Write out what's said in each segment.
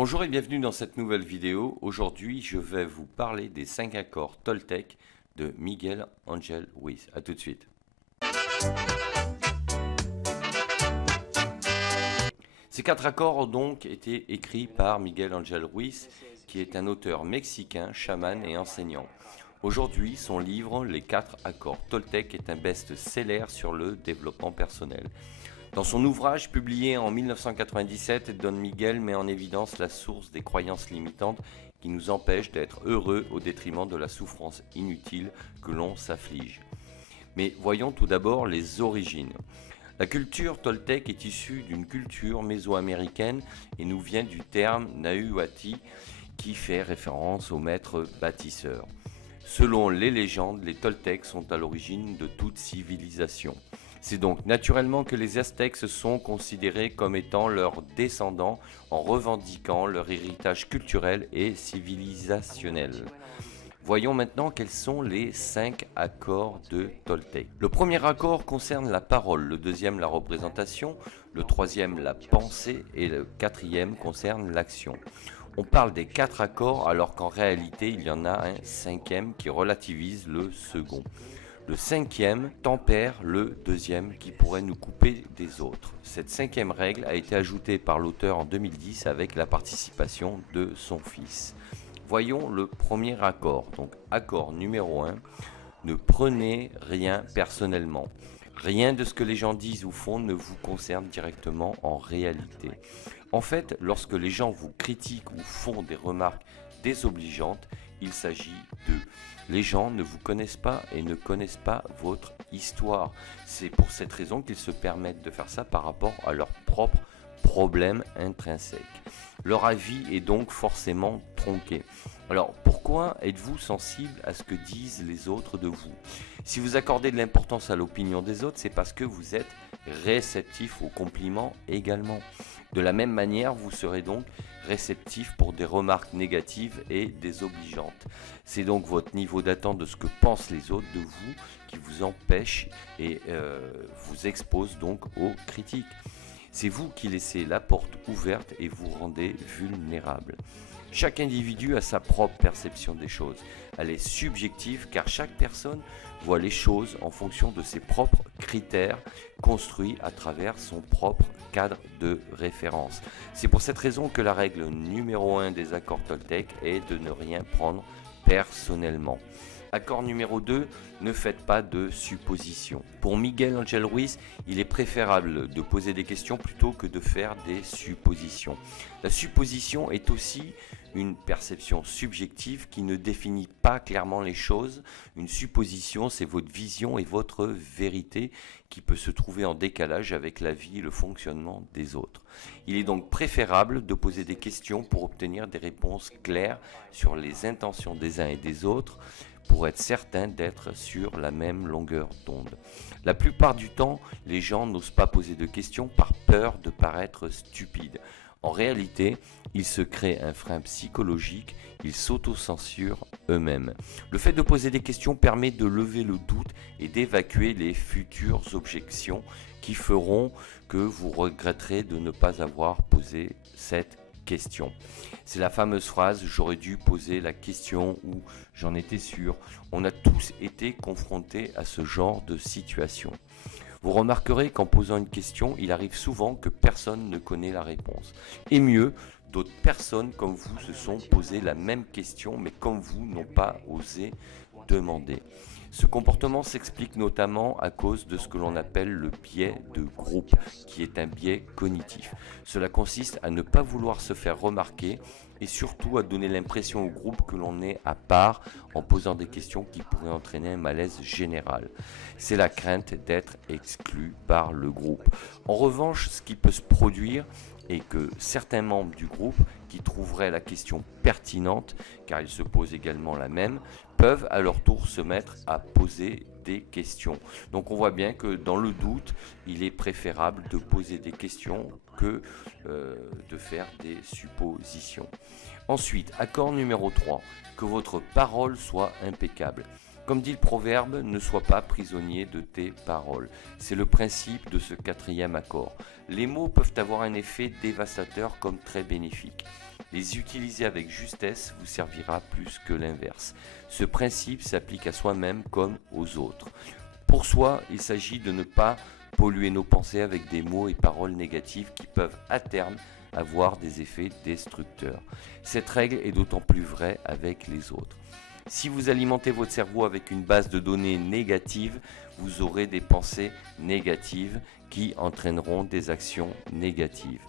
Bonjour et bienvenue dans cette nouvelle vidéo. Aujourd'hui, je vais vous parler des 5 accords Toltec de Miguel Ángel Ruiz. A tout de suite. Ces 4 accords ont donc été écrits par Miguel Ángel Ruiz, qui est un auteur mexicain, chaman et enseignant. Aujourd'hui, son livre Les 4 accords Toltec est un best-seller sur le développement personnel. Dans son ouvrage publié en 1997, Don Miguel met en évidence la source des croyances limitantes qui nous empêchent d'être heureux au détriment de la souffrance inutile que l'on s'afflige. Mais voyons tout d'abord les origines. La culture Toltec est issue d'une culture mésoaméricaine et nous vient du terme Nahuatl qui fait référence au maître bâtisseur. Selon les légendes, les Toltecs sont à l'origine de toute civilisation. C'est donc naturellement que les Aztèques se sont considérés comme étant leurs descendants en revendiquant leur héritage culturel et civilisationnel. Voyons maintenant quels sont les 5 accords de Toltec. Le premier accord concerne la parole, le deuxième la représentation, le troisième la pensée et le quatrième concerne l'action. On parle des 4 accords alors qu'en réalité il y en a un cinquième qui relativise le second. Le cinquième tempère le deuxième qui pourrait nous couper des autres. Cette cinquième règle a été ajoutée par l'auteur en 2010 avec la participation de son fils. Voyons le premier accord. Donc accord numéro 1, ne prenez rien personnellement. Rien de ce que les gens disent ou font ne vous concerne directement en réalité. En fait, lorsque les gens vous critiquent ou font des remarques désobligeantes, il s'agit d'eux. Les gens ne vous connaissent pas et ne connaissent pas votre histoire. C'est pour cette raison qu'ils se permettent de faire ça par rapport à leurs propres problèmes intrinsèques. Leur avis est donc forcément tronqué. Alors pourquoi êtes-vous sensible à ce que disent les autres de vous? Si vous accordez de l'importance à l'opinion des autres, c'est parce que vous êtes réceptif aux compliments également. De la même manière, vous serez donc réceptif pour des remarques négatives et désobligeantes. C'est donc votre niveau d'attente de ce que pensent les autres de vous qui vous empêche et vous expose donc aux critiques. C'est vous qui laissez la porte ouverte et vous rendez vulnérable. Chaque individu a sa propre perception des choses. Elle est subjective car chaque personne voit les choses en fonction de ses propres critères construits à travers son propre cadre de référence. C'est pour cette raison que la règle numéro 1 des accords Toltec est de ne rien prendre personnellement. Accord numéro 2, ne faites pas de suppositions. Pour Miguel Ángel Ruiz, il est préférable de poser des questions plutôt que de faire des suppositions. La supposition est aussi une perception subjective qui ne définit pas clairement les choses. Une supposition, c'est votre vision et votre vérité qui peut se trouver en décalage avec la vie et le fonctionnement des autres. Il est donc préférable de poser des questions pour obtenir des réponses claires sur les intentions des uns et des autres, pour être certain d'être sur la même longueur d'onde. La plupart du temps, les gens n'osent pas poser de questions par peur de paraître stupides. En réalité, ils se créent un frein psychologique, ils s'autocensurent eux-mêmes. Le fait de poser des questions permet de lever le doute et d'évacuer les futures objections qui feront que vous regretterez de ne pas avoir posé cette question. C'est la fameuse phrase « j'aurais dû poser la question » ou « j'en étais sûr ». On a tous été confrontés à ce genre de situation. Vous remarquerez qu'en posant une question, il arrive souvent que personne ne connaît la réponse. Et mieux, d'autres personnes comme vous se sont posé la même question, mais comme vous n'ont pas osé demander. Ce comportement s'explique notamment à cause de ce que l'on appelle le biais de groupe, qui est un biais cognitif. Cela consiste à ne pas vouloir se faire remarquer et surtout à donner l'impression au groupe que l'on est à part en posant des questions qui pourraient entraîner un malaise général. C'est la crainte d'être exclu par le groupe. En revanche, ce qui peut se produire est que certains membres du groupe qui trouveraient la question pertinente, car ils se posent également la même, peuvent à leur tour se mettre à poser des questions. Donc on voit bien que dans le doute, il est préférable de poser des questions que de faire des suppositions. Ensuite, accord numéro 3, que votre parole soit impeccable. Comme dit le proverbe, ne sois pas prisonnier de tes paroles. C'est le principe de ce quatrième accord. Les mots peuvent avoir un effet dévastateur comme très bénéfique. Les utiliser avec justesse vous servira plus que l'inverse. Ce principe s'applique à soi-même comme aux autres. Pour soi, il s'agit de ne pas polluer nos pensées avec des mots et paroles négatives qui peuvent à terme avoir des effets destructeurs. Cette règle est d'autant plus vraie avec les autres. Si vous alimentez votre cerveau avec une base de données négative, vous aurez des pensées négatives qui entraîneront des actions négatives.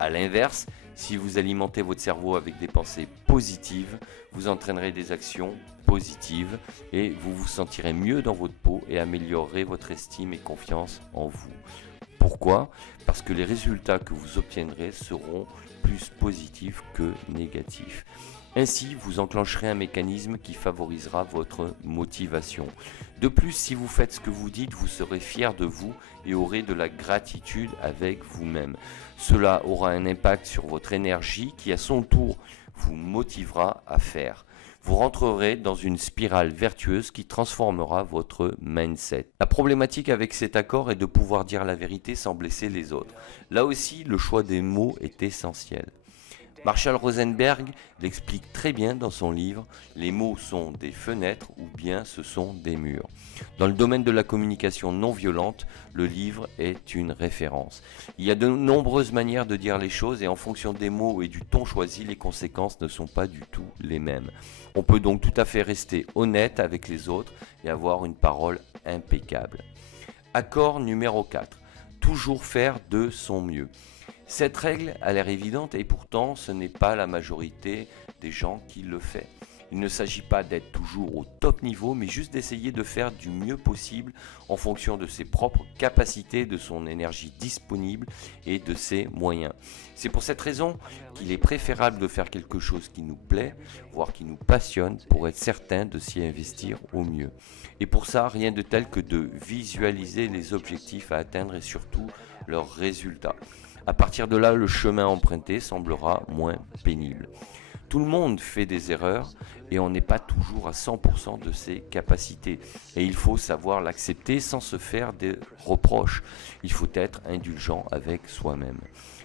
A l'inverse, si vous alimentez votre cerveau avec des pensées positives, vous entraînerez des actions positives et vous vous sentirez mieux dans votre peau et améliorerez votre estime et confiance en vous. Pourquoi ? Parce que les résultats que vous obtiendrez seront plus positifs que négatifs. Ainsi, vous enclencherez un mécanisme qui favorisera votre motivation. De plus, si vous faites ce que vous dites, vous serez fier de vous et aurez de la gratitude avec vous-même. Cela aura un impact sur votre énergie qui, à son tour, vous motivera à faire. Vous rentrerez dans une spirale vertueuse qui transformera votre mindset. La problématique avec cet accord est de pouvoir dire la vérité sans blesser les autres. Là aussi, le choix des mots est essentiel. Marshall Rosenberg l'explique très bien dans son livre « Les mots sont des fenêtres ou bien ce sont des murs ». Dans le domaine de la communication non violente, le livre est une référence. Il y a de nombreuses manières de dire les choses et en fonction des mots et du ton choisi, les conséquences ne sont pas du tout les mêmes. On peut donc tout à fait rester honnête avec les autres et avoir une parole impeccable. Accord numéro 4. Toujours faire de son mieux. Cette règle a l'air évidente et pourtant ce n'est pas la majorité des gens qui le font. Il ne s'agit pas d'être toujours au top niveau, mais juste d'essayer de faire du mieux possible en fonction de ses propres capacités, de son énergie disponible et de ses moyens. C'est pour cette raison qu'il est préférable de faire quelque chose qui nous plaît, voire qui nous passionne, pour être certain de s'y investir au mieux. Et pour ça, rien de tel que de visualiser les objectifs à atteindre et surtout leurs résultats. À partir de là, le chemin emprunté semblera moins pénible. Tout le monde fait des erreurs et on n'est pas toujours à 100% de ses capacités. Et il faut savoir l'accepter sans se faire des reproches. Il faut être indulgent avec soi-même.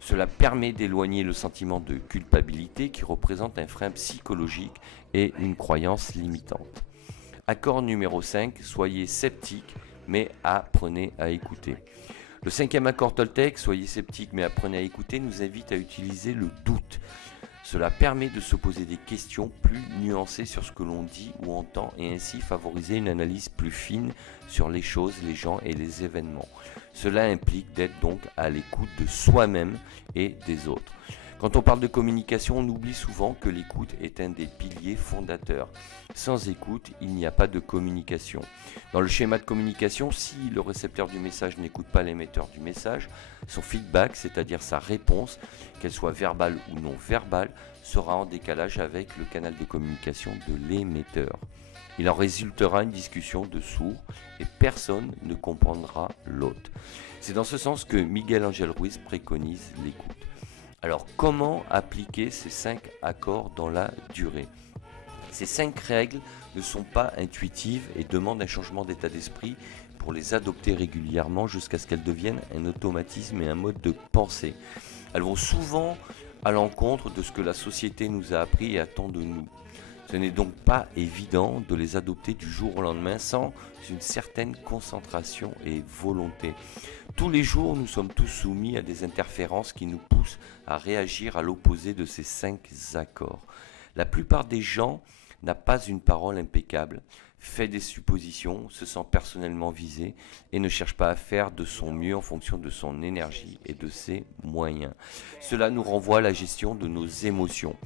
Cela permet d'éloigner le sentiment de culpabilité qui représente un frein psychologique et une croyance limitante. Accord numéro 5, soyez sceptique mais apprenez à écouter. Le 5e accord Toltec, soyez sceptique mais apprenez à écouter, nous invite à utiliser le doute. Cela permet de se poser des questions plus nuancées sur ce que l'on dit ou entend et ainsi favoriser une analyse plus fine sur les choses, les gens et les événements. Cela implique d'être donc à l'écoute de soi-même et des autres. Quand on parle de communication, on oublie souvent que l'écoute est un des piliers fondateurs. Sans écoute, il n'y a pas de communication. Dans le schéma de communication, si le récepteur du message n'écoute pas l'émetteur du message, son feedback, c'est-à-dire sa réponse, qu'elle soit verbale ou non verbale, sera en décalage avec le canal de communication de l'émetteur. Il en résultera une discussion de sourds et personne ne comprendra l'autre. C'est dans ce sens que Miguel Ángel Ruiz préconise l'écoute. Alors, comment appliquer ces 5 accords dans la durée ? Ces 5 règles ne sont pas intuitives et demandent un changement d'état d'esprit pour les adopter régulièrement jusqu'à ce qu'elles deviennent un automatisme et un mode de pensée. Elles vont souvent à l'encontre de ce que la société nous a appris et attend de nous. Ce n'est donc pas évident de les adopter du jour au lendemain sans une certaine concentration et volonté. Tous les jours, nous sommes tous soumis à des interférences qui nous poussent à réagir à l'opposé de ces 5 accords. La plupart des gens n'a pas une parole impeccable, fait des suppositions, se sent personnellement visé et ne cherche pas à faire de son mieux en fonction de son énergie et de ses moyens. Cela nous renvoie à la gestion de nos émotions.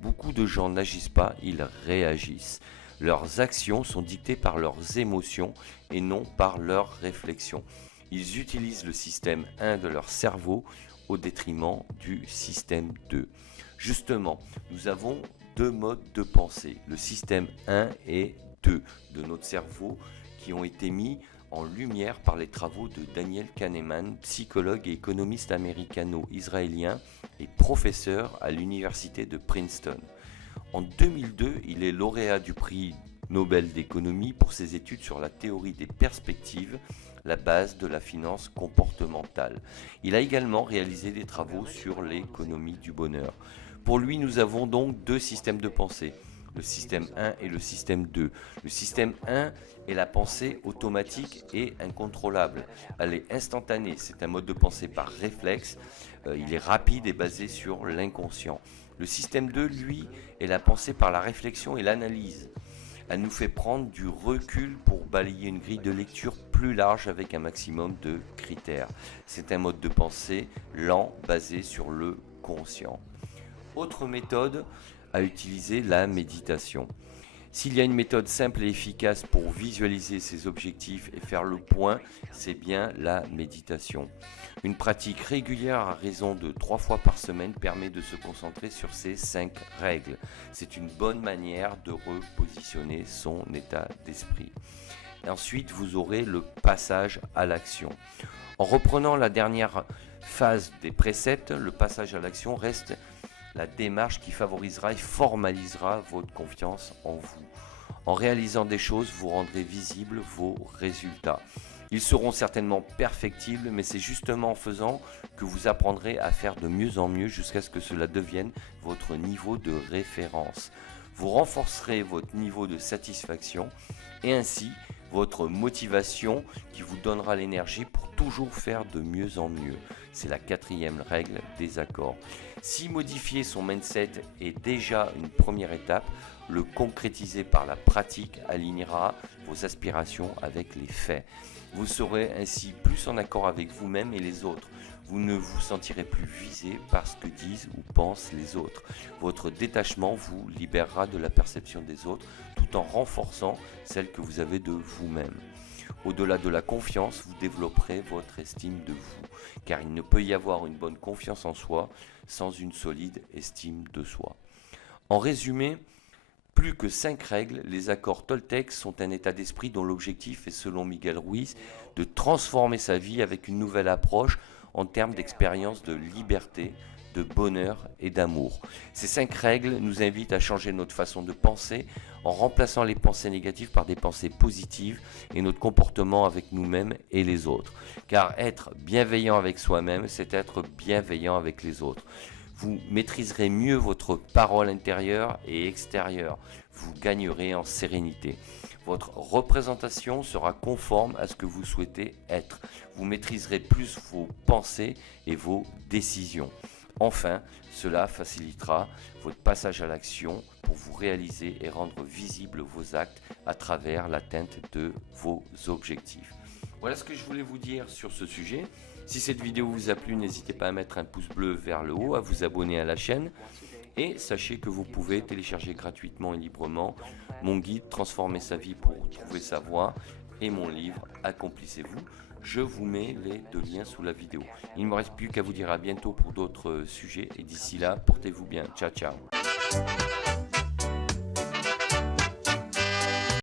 Beaucoup de gens n'agissent pas, ils réagissent. Leurs actions sont dictées par leurs émotions et non par leurs réflexions. Ils utilisent le système 1 de leur cerveau au détriment du système 2. Justement, nous avons 2 modes de pensée, le système 1 et 2 de notre cerveau qui ont été mis en lumière par les travaux de Daniel Kahneman, psychologue et économiste américano-israélien et professeur à l'université de Princeton. En 2002, il est lauréat du prix Nobel d'économie pour ses études sur la théorie des perspectives, la base de la finance comportementale. Il a également réalisé des travaux sur l'économie du bonheur. Pour lui, nous avons donc deux systèmes de pensée, le système 1 et le système 2. Le système 1 est la pensée automatique et incontrôlable. Elle est instantanée, c'est un mode de pensée par réflexe, il est rapide et basé sur l'inconscient. Le système 2, lui, est la pensée par la réflexion et l'analyse. Elle nous fait prendre du recul pour balayer une grille de lecture plus large avec un maximum de critères. C'est un mode de pensée lent, basé sur le conscient. Autre méthode à utiliser, la méditation. S'il y a une méthode simple et efficace pour visualiser ses objectifs et faire le point, c'est bien la méditation. Une pratique régulière à raison de 3 fois par semaine permet de se concentrer sur ces 5 règles. C'est une bonne manière de repositionner son état d'esprit. Et ensuite, vous aurez le passage à l'action. En reprenant la dernière phase des préceptes, le passage à l'action reste la démarche qui favorisera et formalisera votre confiance en vous. En réalisant des choses, vous rendrez visibles vos résultats. Ils seront certainement perfectibles, mais c'est justement en faisant que vous apprendrez à faire de mieux en mieux jusqu'à ce que cela devienne votre niveau de référence. Vous renforcerez votre niveau de satisfaction et ainsi votre motivation qui vous donnera l'énergie pour toujours faire de mieux en mieux. C'est la 4e règle des accords. Si modifier son mindset est déjà une première étape, le concrétiser par la pratique alignera vos aspirations avec les faits. Vous serez ainsi plus en accord avec vous-même et les autres. Vous ne vous sentirez plus visé par ce que disent ou pensent les autres. Votre détachement vous libérera de la perception des autres tout en renforçant celle que vous avez de vous-même. Au-delà de la confiance, vous développerez votre estime de vous, car il ne peut y avoir une bonne confiance en soi sans une solide estime de soi. En résumé, plus que 5 règles, les accords Toltec sont un état d'esprit dont l'objectif est, selon Miguel Ruiz, de transformer sa vie avec une nouvelle approche en termes d'expérience de liberté, de bonheur et d'amour. Ces 5 règles nous invitent à changer notre façon de penser en remplaçant les pensées négatives par des pensées positives et notre comportement avec nous-mêmes et les autres. Car être bienveillant avec soi-même, c'est être bienveillant avec les autres. Vous maîtriserez mieux votre parole intérieure et extérieure. Vous gagnerez en sérénité. Votre représentation sera conforme à ce que vous souhaitez être. Vous maîtriserez plus vos pensées et vos décisions. Enfin, cela facilitera votre passage à l'action pour vous réaliser et rendre visibles vos actes à travers l'atteinte de vos objectifs. Voilà ce que je voulais vous dire sur ce sujet. Si cette vidéo vous a plu, n'hésitez pas à mettre un pouce bleu vers le haut, à vous abonner à la chaîne. Et sachez que vous pouvez télécharger gratuitement et librement mon guide Transformer sa vie pour trouver sa voie et mon livre Accomplissez-vous. Je vous mets les 2 liens sous la vidéo. Il ne me reste plus qu'à vous dire à bientôt pour d'autres sujets et d'ici là, portez-vous bien. Ciao, ciao.